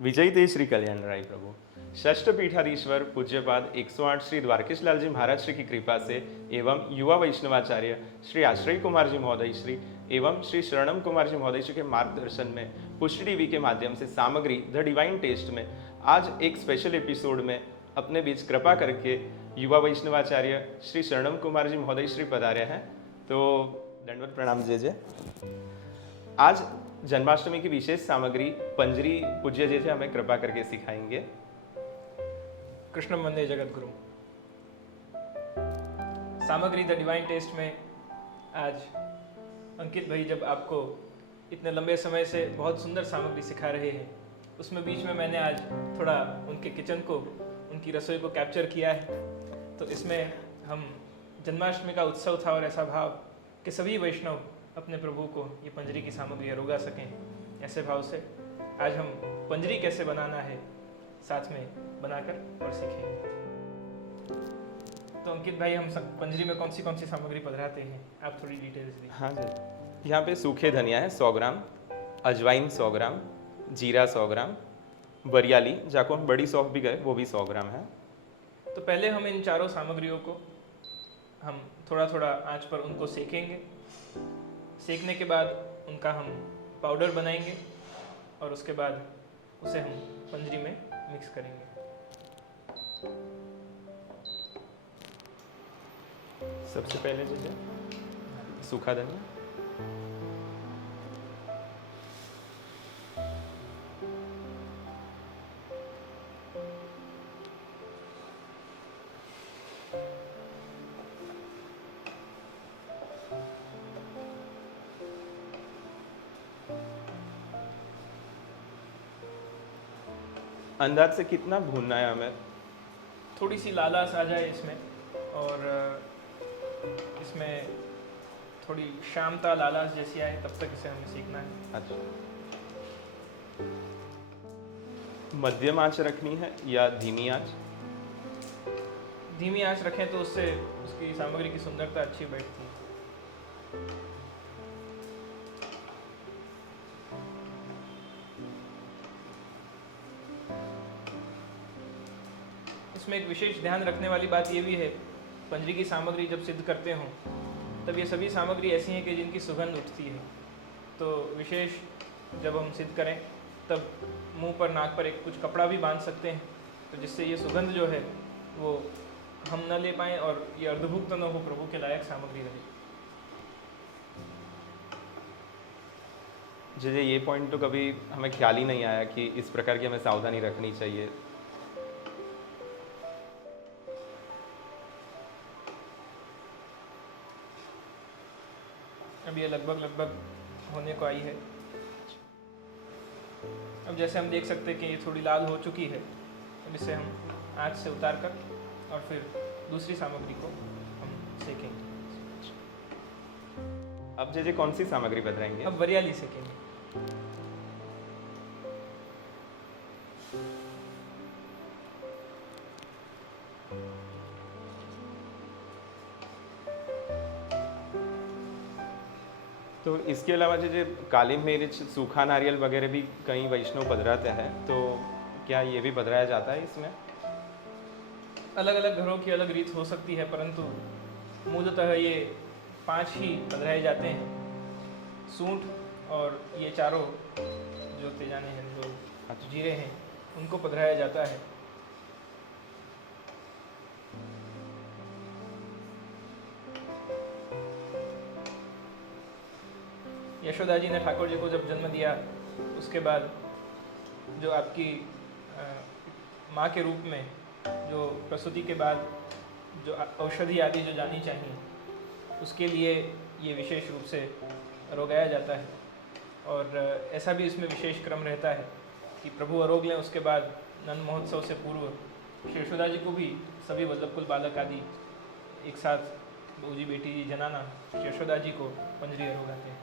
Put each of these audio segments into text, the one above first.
विजयी ते श्री कल्याणराय प्रभु। षष्ठ पीठाधीश्वर पूज्यपाद 108 श्री द्वारकेश लाल जी महाराज श्री की कृपा से एवं युवा वैष्णवाचार्य श्री आश्रय कुमार जी महोदय श्री एवं श्री शरणम कुमार जी महोदय श्री के मार्गदर्शन में पुष्टि टीवी के माध्यम से सामग्री द डिवाइन टेस्ट में आज एक स्पेशल एपिसोड में अपने बीच कृपा करके युवा वैष्णवाचार्य श्री शरणम कुमार जी महोदय श्री पधारे हैं। तो दंडवत प्रणाम जय। आज जन्माष्टमी की विशेष सामग्री पंजरी पूज्य जी हमें कृपा करके सिखाएंगे। कृष्णम वंदे जगत गुरु। सामग्री द डिवाइन टेस्ट में आज अंकित भाई जब आपको इतने लंबे समय से बहुत सुंदर सामग्री सिखा रहे हैं, उसमें बीच में मैंने आज थोड़ा उनके किचन को, उनकी रसोई को कैप्चर किया है। तो इसमें हम जन्माष्टमी का उत्सव था और ऐसा भाव कि सभी वैष्णव अपने प्रभु को ये पंजरी की सामग्री अरोगा सकें, ऐसे भाव से आज हम पंजरी कैसे बनाना है साथ में बनाकर और सीखेंगे। तो अंकित भाई, हम पंजरी में कौन सी सामग्री पधराते हैं, आप थोड़ी डिटेल्स दीजिए। हाँ जी, यहाँ पे सूखे धनिया है 100 ग्राम, अजवाइन 100 ग्राम, जीरा 100 ग्राम, बरियाली जाको हम बड़ी सौंफ भी गए वो भी 100 ग्राम है। तो पहले हम इन चारों सामग्रियों को हम थोड़ा थोड़ा आंच पर उनको सेकेंगे। सेकने के बाद उनका हम पाउडर बनाएंगे और उसके बाद उसे हम पंजरी में मिक्स करेंगे। सबसे पहले जो है सूखा धनिया, अंदाज से कितना भूनना है हमें? थोड़ी सी लालास आ जाए इसमें और इसमें थोड़ी शामता लालास जैसी आए तब तक इसे हमें सीखना है। अच्छा, मध्यम आंच रखनी है या धीमी आंच? धीमी आंच रखें तो उससे उसकी सामग्री की सुंदरता अच्छी बैठती है। इसमें एक विशेष ध्यान रखने वाली बात ये भी है, पंजरी की सामग्री जब सिद्ध करते हों तब ये सभी सामग्री ऐसी हैं कि जिनकी सुगंध उठती है। तो विशेष जब हम सिद्ध करें तब मुंह पर, नाक पर एक कुछ कपड़ा भी बांध सकते हैं, तो जिससे ये सुगंध जो है वो हम न ले पाएँ और ये अर्धभुक्त न हो, प्रभु के लायक सामग्री रहे। जैसे ये पॉइंट तो कभी हमें ख्याल ही नहीं आया कि इस प्रकार की हमें सावधानी रखनी चाहिए। अब ये लगभग होने को आई है। अब जैसे हम देख सकते हैं कि ये थोड़ी लाल हो चुकी है, अब इसे हम आंच से उतार कर और फिर दूसरी सामग्री को हम सेकेंगे। अब जैसे कौन सी सामग्री बदलाएंगे? अब वरियाली सेकेंगे। तो इसके अलावा जैसे काली मिर्च, सूखा नारियल वगैरह भी कई वैष्णव पधराते हैं, तो क्या ये भी पधराया जाता है इसमें? अलग अलग घरों की अलग रीत हो सकती है, परंतु मूलतः ये 5 ही पधराए जाते हैं। सूंठ और ये चारों जो तेजाने हैं, जो जीरे हैं, उनको पधराया जाता है। यशोदा जी ने ठाकुर जी को जब जन्म दिया, उसके बाद जो आपकी माँ के रूप में जो प्रसूति के बाद जो औषधि आदि जो जानी चाहिए, उसके लिए ये विशेष रूप से अरोगाया जाता है। और ऐसा भी इसमें विशेष क्रम रहता है कि प्रभु अरोग लें, उसके बाद नंद महोत्सव से पूर्व यशोदा जी को भी सभी वल्लभकुल बालक आदि एक साथ बहू बेटी जी जनाना यशोदा जी को पंजरी अरोगाते हैं।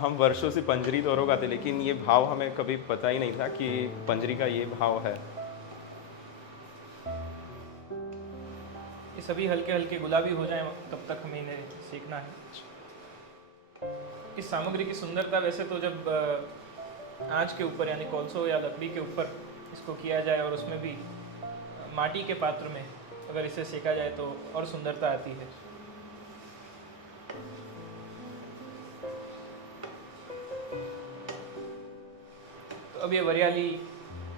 हम वर्षों से पंजरी तो अरोगाते, लेकिन ये भाव हमें कभी पता ही नहीं था कि पंजरी का ये भाव है। ये सभी हल्के हल्के गुलाबी हो जाएं तब तक हमें इन्हें सेकना है। इस सामग्री की सुंदरता वैसे तो जब आँच के ऊपर यानी कोलसो या लकड़ी के ऊपर इसको किया जाए और उसमें भी माटी के पात्र में अगर इसे सेका जाए तो और सुंदरता आती है। तो अब ये वरियाली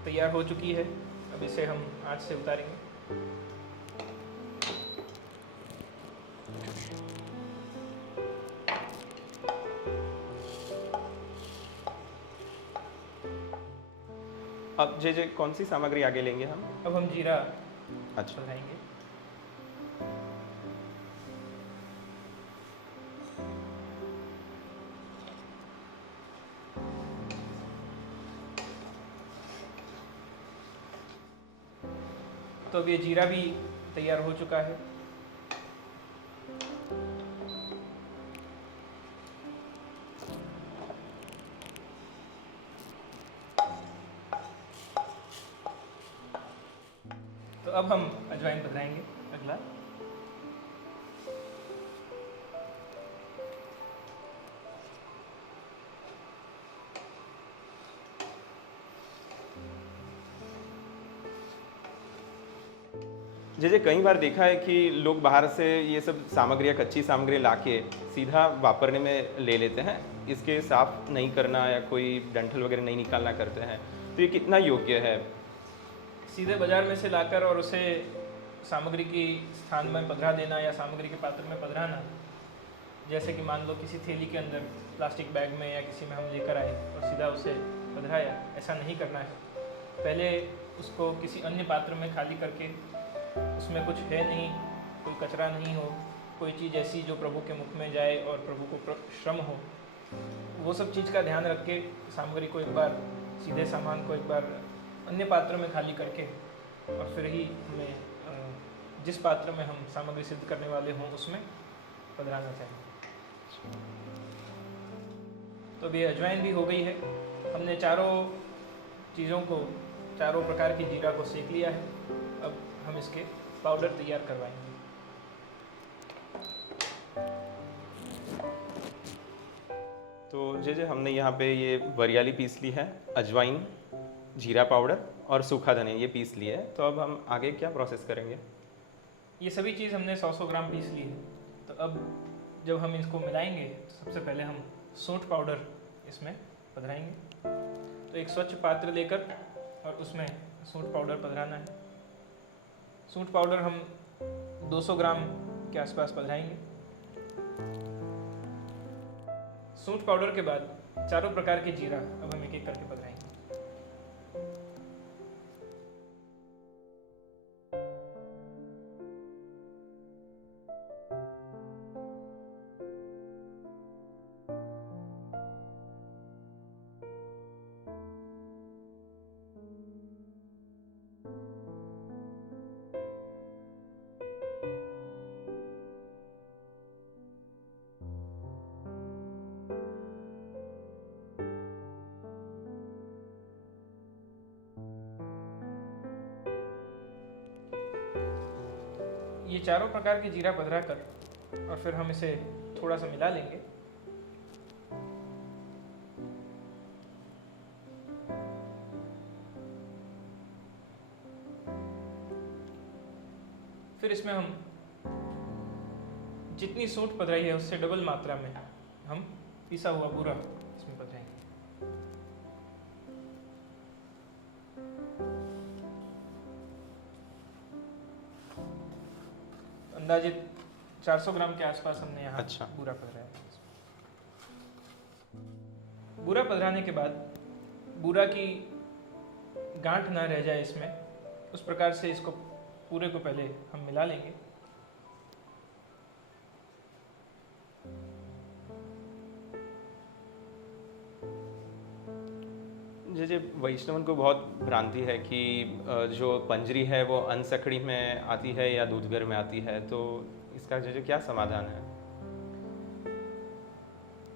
तैयार हो चुकी है। अब इसे हम आँच से उतारेंगे। अब जे जे कौन सी सामग्री आगे लेंगे हम? अब हम जीरा अच्छा, बनाएंगे। तो अब ये जीरा भी तैयार हो चुका है। तो अब हम अजवाइन बनाएंगे अगला। जे कई बार देखा है कि लोग बाहर से ये सब सामग्रियाँ, कच्ची सामग्री लाके सीधा वापरने में ले लेते हैं, इसके साफ नहीं करना या कोई डंठल वगैरह नहीं निकालना करते हैं, तो ये कितना योग्य है? सीधे बाजार में से लाकर और उसे सामग्री की स्थान में पधरा देना या सामग्री के पात्र में पधराना, जैसे कि मान लो किसी थैली के अंदर प्लास्टिक बैग में या किसी में हम लेकर आए और सीधा उसे पधराया, ऐसा नहीं करना है। पहले उसको किसी अन्य पात्र में खाली करके उसमें कुछ है नहीं, कोई कचरा नहीं हो, कोई चीज़ ऐसी जो प्रभु के मुख में जाए और प्रभु को श्रम हो, वो सब चीज़ का ध्यान रख के सामग्री को एक बार, सीधे सामान को एक बार अन्य पात्र में खाली करके और फिर ही हमें जिस पात्र में हम सामग्री सिद्ध करने वाले हों उसमें पधराना चाहिए। तो अभी अजवाइन भी हो गई है। हमने चारों चीज़ों को, चारों प्रकार की जीरा को सेक लिया है। अब हम इसके पाउडर तैयार करवाएंगे। तो जे हमने यहाँ पे ये वरियाली पीस ली है, अजवाइन, जीरा पाउडर और सूखा धनिया ये पीस लिया है। तो अब हम आगे क्या प्रोसेस करेंगे? ये सभी चीज़ हमने 100 ग्राम पीस ली है। तो अब जब हम इसको मिलाएंगे तो सबसे पहले हम सौंठ पाउडर इसमें पधराएंगे। तो एक स्वच्छ पात्र लेकर और उसमें सौंठ पाउडर पधराना है। सौंठ पाउडर हम 200 ग्राम के आसपास पधराएंगे। सौंठ पाउडर के बाद चारों प्रकार के जीरा अब हम एक एक करके पधराएंगे। ये चारों प्रकार के जीरा पधरा कर और फिर हम इसे थोड़ा सा मिला लेंगे। फिर इसमें हम जितनी सौंठ पधराई है उससे डबल मात्रा में हम पिसा हुआ बूरा इसमें पधराएंगे। अंदाजित 400 ग्राम के आसपास हमने यहाँ अच्छा। बूरा पधराया। बूरा पधराने के बाद बूरा की गांठ ना रह जाए इसमें, उस प्रकार से इसको पूरे को पहले हम मिला लेंगे। जैसे वैष्णवन को बहुत भ्रांति है कि जो पंजरी है वो अनसकड़ी में आती है या दूधगर में आती है, तो इसका जो क्या समाधान है?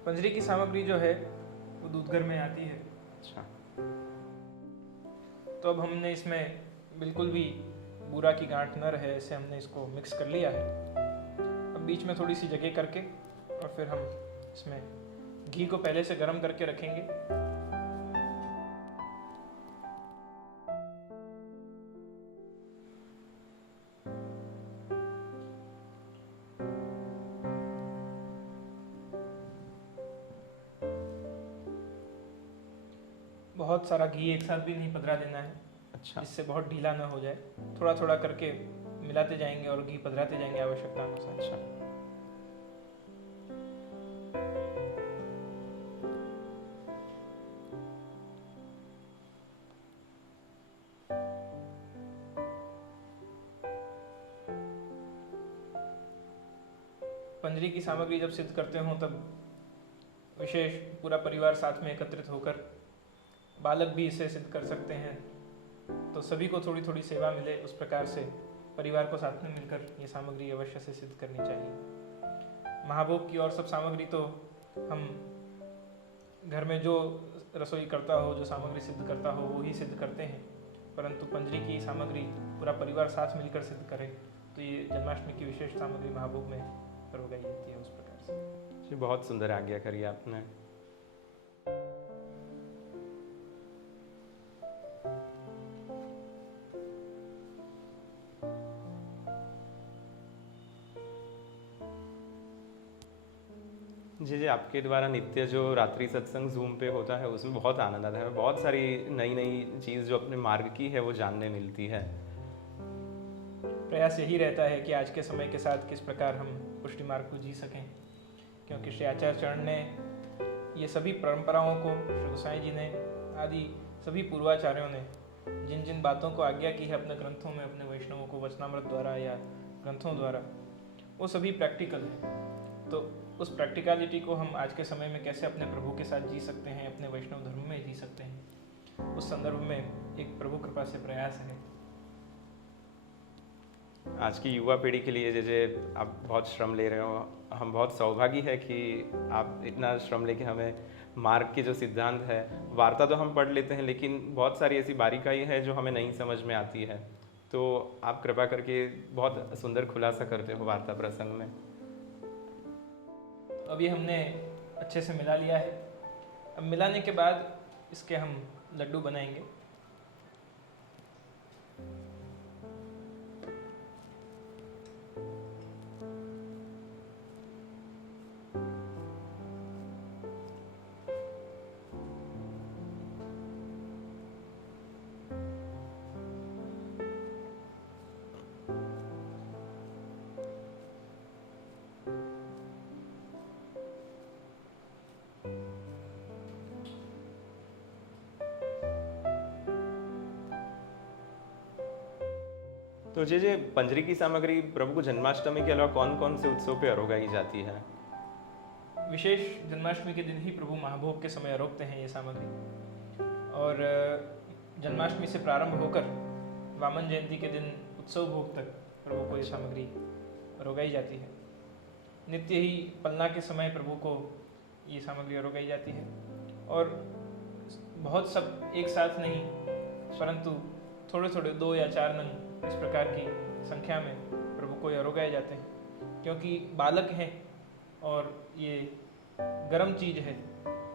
पंजरी की सामग्री जो है वो दूधगर में आती है। अच्छा। तो अब हमने इसमें बिल्कुल भी बूरा की गांठ न रहे ऐसे हमने इसको मिक्स कर लिया है। अब बीच में थोड़ी सी जगह करके और फिर हम इसमें घी को पहले से गर्म करके रखेंगे। बहुत सारा घी एक साथ भी नहीं पधरा देना है, अच्छा। जिससे बहुत ढीला ना हो जाए। थोड़ा थोड़ा करके मिलाते जाएंगे और घी पधराते जाएंगे आवश्यकता अनुसार। अच्छा। पंजरी की सामग्री जब सिद्ध करते हो तब विशेष पूरा परिवार साथ में एकत्रित होकर, बालक भी इसे सिद्ध कर सकते हैं, तो सभी को थोड़ी थोड़ी सेवा मिले उस प्रकार से परिवार को साथ में मिलकर ये सामग्री अवश्य से सिद्ध करनी चाहिए। महाभोग की और सब सामग्री तो हम घर में जो रसोई करता हो, जो सामग्री सिद्ध करता हो वो ही सिद्ध करते हैं, परंतु पंजरी की सामग्री पूरा परिवार साथ मिलकर सिद्ध करे तो ये जन्माष्टमी की विशेष सामग्री महाभोग में रोगाई जाती है उस प्रकार से। जी, बहुत सुंदर आज्ञा करी आपने। जी जी, आपके द्वारा नित्य जो रात्रि सत्संग जूम पे होता है उसमें बहुत आनंद आता है। बहुत सारी नई नई चीज़ जो अपने मार्ग की है वो जानने मिलती है। प्रयास यही रहता है कि आज के समय के साथ किस प्रकार हम पुष्टि मार्ग को जी सकें, क्योंकि श्री आचार्य चरण ने ये सभी परंपराओं को, श्री गोसाई जी ने आदि सभी पूर्वाचार्यों ने जिन जिन बातों को आज्ञा की है अपने ग्रंथों में, अपने वैष्णवों को वचनामृत द्वारा या ग्रंथों द्वारा, वो सभी प्रैक्टिकल है। तो उस प्रैक्टिकलिटी को हम आज के समय में कैसे अपने प्रभु के साथ जी सकते हैं, अपने वैष्णव धर्म में जी सकते हैं, उस संदर्भ में एक प्रभु कृपा से प्रयास है। आज की युवा पीढ़ी के लिए जैसे आप बहुत श्रम ले रहे हो, हम बहुत सौभागी है कि आप इतना श्रम लेके हमें मार्ग के जो सिद्धांत है, वार्ता तो हम पढ़ लेते हैं लेकिन बहुत सारी ऐसी बारीकाई है जो हमें नहीं समझ में आती है, तो आप कृपा करके बहुत सुंदर खुलासा करते हो वार्ता प्रसंग में। अभी हमने अच्छे से मिला लिया है। अब मिलाने के बाद इसके हम लड्डू बनाएंगे। तो जे पंजरी की सामग्री प्रभु को जन्माष्टमी के अलावा कौन कौन से उत्सव पे अरोगाई जाती है? विशेष जन्माष्टमी के दिन ही प्रभु महाभोग के समय अरोगते हैं ये सामग्री, और जन्माष्टमी से प्रारंभ होकर वामन जयंती के दिन उत्सव भोग तक प्रभु को ये सामग्री अरोगाई जाती है। नित्य ही पलना के समय प्रभु को ये सामग्री अरोगाई जाती है, और बहुत सब एक साथ नहीं, परंतु थोड़े थोड़े 2 या 4 नंग इस प्रकार की संख्या में प्रभु को अरोगाए जाते हैं, क्योंकि बालक हैं और ये गर्म चीज़ है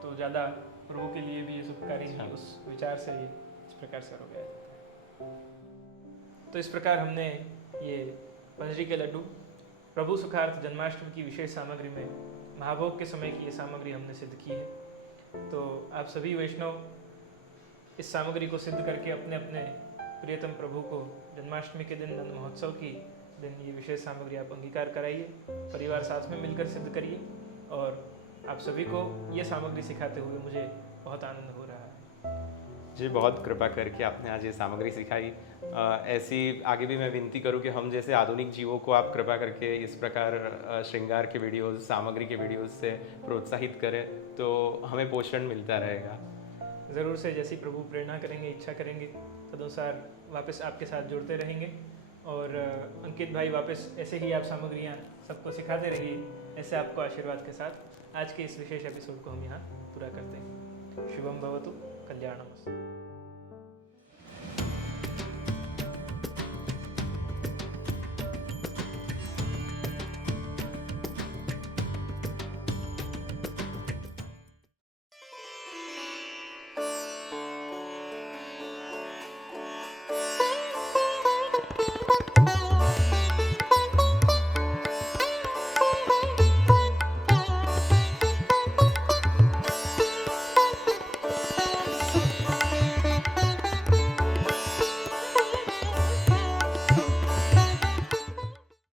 तो ज़्यादा प्रभु के लिए भी ये सुखकारी है, उस विचार से ये इस प्रकार से अरोगाया जाता है। तो इस प्रकार हमने ये पंजरी के लड्डू प्रभु सुखार्थ जन्माष्टमी की विशेष सामग्री में महाभोग के समय की ये सामग्री हमने सिद्ध की है। तो आप सभी वैष्णव इस सामग्री को सिद्ध करके अपने अपने प्रियतम प्रभु को जन्माष्टमी के दिन, नंद महोत्सव की दिन ये विशेष सामग्री आप अंगीकार कराइए, परिवार साथ में मिलकर सिद्ध करिए, और आप सभी को ये सामग्री सिखाते हुए मुझे बहुत आनंद हो रहा है। जी, बहुत कृपा करके आपने आज ये सामग्री सिखाई। ऐसी आगे भी मैं विनती करूँ कि हम जैसे आधुनिक जीवों को आप कृपा करके इस प्रकार श्रृंगार के वीडियोज़, सामग्री के वीडियोज़ से प्रोत्साहित करें तो हमें पोषण मिलता रहेगा। ज़रूर से जैसी प्रभु प्रेरणा करेंगे, इच्छा करेंगे, तदनुसार वापस आपके साथ जुड़ते रहेंगे। और अंकित भाई वापस ऐसे ही आप सामग्रियाँ सबको सिखाते रहिए, ऐसे आपको आशीर्वाद के साथ आज के इस विशेष एपिसोड को हम यहाँ पूरा करते हैं। शुभम भवतु, कल्याणमस्तु।